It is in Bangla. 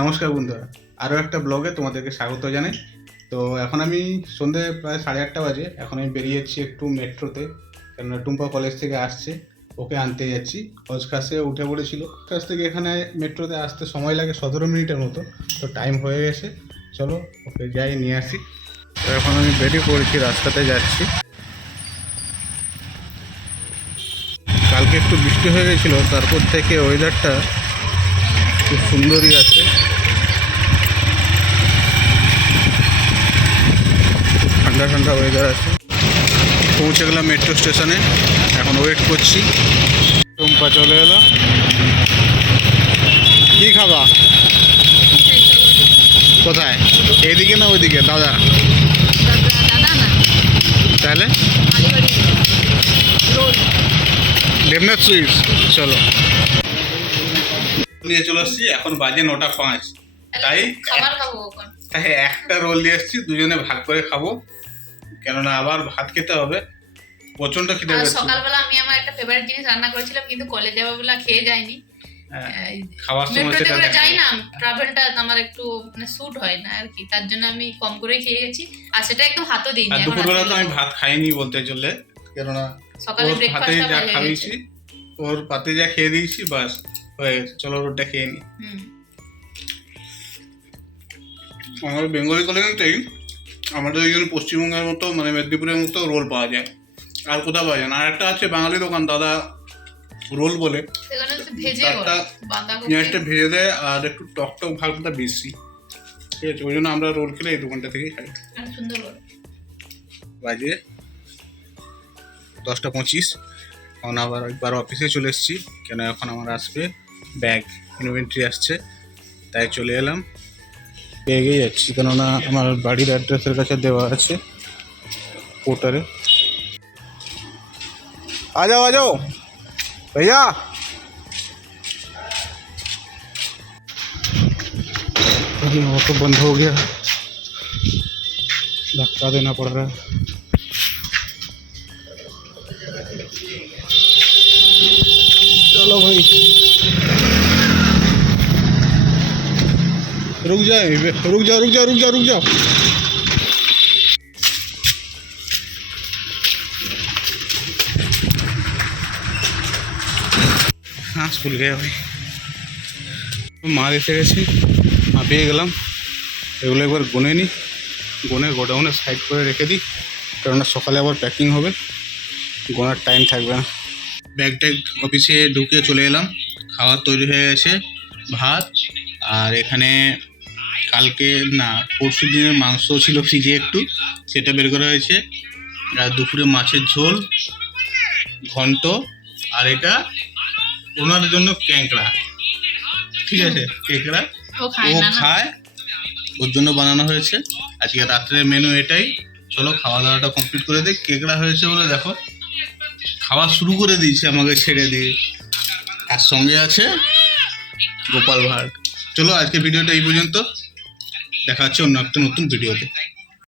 নমস্কার বন্ধুরা, আরও একটা ব্লগে তোমাদেরকে স্বাগত জানাই। তো এখন আমি সন্ধে প্রায় 8:30 বাজে। এখন আমি বেরিয়ে যাচ্ছি একটু মেট্রোতে, কেননা টুম্পা কলেজ থেকে আসছে, ওকে আনতে যাচ্ছি। হজখাসে উঠে পড়েছিল, কাছ থেকে এখানে মেট্রোতে আসতে সময় লাগে 17 মিনিটের মতো। তো টাইম হয়ে গেছে, চলো ওকে যাই নিয়ে আসি। তো এখন আমি বেরিয়ে পড়েছি, রাস্তাতে যাচ্ছি। কালকে একটু বৃষ্টি হয়ে গেছিলো, তারপর থেকে ওয়েদারটা খুব সুন্দরই আছে, ঠান্ডা ঠান্ডা ওয়েদার আছে। পৌঁছে গেলাম মেট্রো স্টেশনে, এখন ওয়েট করছি। টুম্পা চলে এলো। কি খাবা? কোথায়, এইদিকে না ওইদিকে? দাদা তাহলে দেবনাথ সুইটস, চলো নিয়ে চলে আসছি। এখন বাজে 9:05, তাই একটা রোল নিয়ে এসছি, দুজনে ভাগ করে খাবো, কেননা আবার ভাত খেতে হবে। প্রচন্ড খিদে পেয়েছে। সকালবেলা আমি আমার একটা ফেভারিট জিনিস রান্না করেছিলাম, কিন্তু কলেজ যাবো বলে খেয়ে যাইনি। খাওয়ার সময় সেটা যাই না, ট্রাভেলটা আমার একটু মানে স্যুট হয় না আর কি, তার জন্য আমি কম করেই খেয়ে গেছি। আর সেটা একদম হাতও দিইনি। আর দুপুরবেলা তো আমি ভাত খাইনি বলতে চলে, কেননা সকালে ব্রেকফাস্টটা যা খাইছি, ওর পাতে যা খেয়ে দিয়েছি, বাস হয়ে গেছে। চলো রোডটা খেয়ে নি। আমাদের বেঙ্গলি কলোনিতেই আমাদের ওইখানে পশ্চিমবঙ্গের মতো, মানে মেদিনীপুরের মতো রোল পাওয়া যায়, আর কোথাও পাওয়া যায় না। আর একটা আছে বাঙালি দোকান, দাদা রোল বলে, পেঁয়াজটা ভেজে দেয় আর একটু টক টক ভাবটা বেশি। ঠিক আছে, ওই জন্য আমরা রোল খেলে এই দোকানটা থেকেই খাই। বাজে 10:25, এখন আবার একবার অফিসে চলে এসেছি, কেন এখন আমার আসবে ব্যাগ, ইনভেন্টরি আসছে, তাই চলে এলাম। এগিয়ে যাচ্ছি, কেননা আমার বাড়ির অ্যাড্রেসের কাছে দেওয়া আছে পোর্টারে। आ जाओ भैया। ऑटो बंद हो गया, धक्का देना पड़ रहा है। चलो भाई, रुक जाओ रुक जाओ रुक जाओ रुक जाओ रुक जाओ। हाँ स्कूल गया भाई, মাল এসে গেছে, পেয়ে গেলাম। এগুলো একবার গুনে নিই, গুনে গোডাউনে সাইড করে রেখে দিই, কারণ সকালে আবার প্যাকিং হবে, গোনার টাইম থাকবে না। ব্যাগ ট্যাগ অফিসে ঢুকে চলে এলাম। খাবার তৈরি হয়ে গেছে, ভাত, আর এখানে কালকে না পরশু দিনের মাংস ছিল ফ্রিজে একটু, সেটা বের করা হয়েছে। আর দুপুরে মাছের ঝোল, ঘন্ট, আর এটা ওনাদের জন্য ক্যাংকড়া। ঠিক আছে, কেকড়া ও খায়, ওর জন্য বানানো হয়েছে। আজকে রাত্রের মেনু এটাই। চলো খাওয়া দাওয়াটা কমপ্লিট করে দিই। কেকড়া হয়েছে বলে দেখো খাওয়া শুরু করে দিয়েছে আমাকে ছেড়ে দিয়ে, আর সঙ্গে আছে গোপাল ভাঁড়। চলো আজকে ভিডিওটা এই পর্যন্ত, দেখা হচ্ছে অন্য একটা নতুন ভিডিওতে।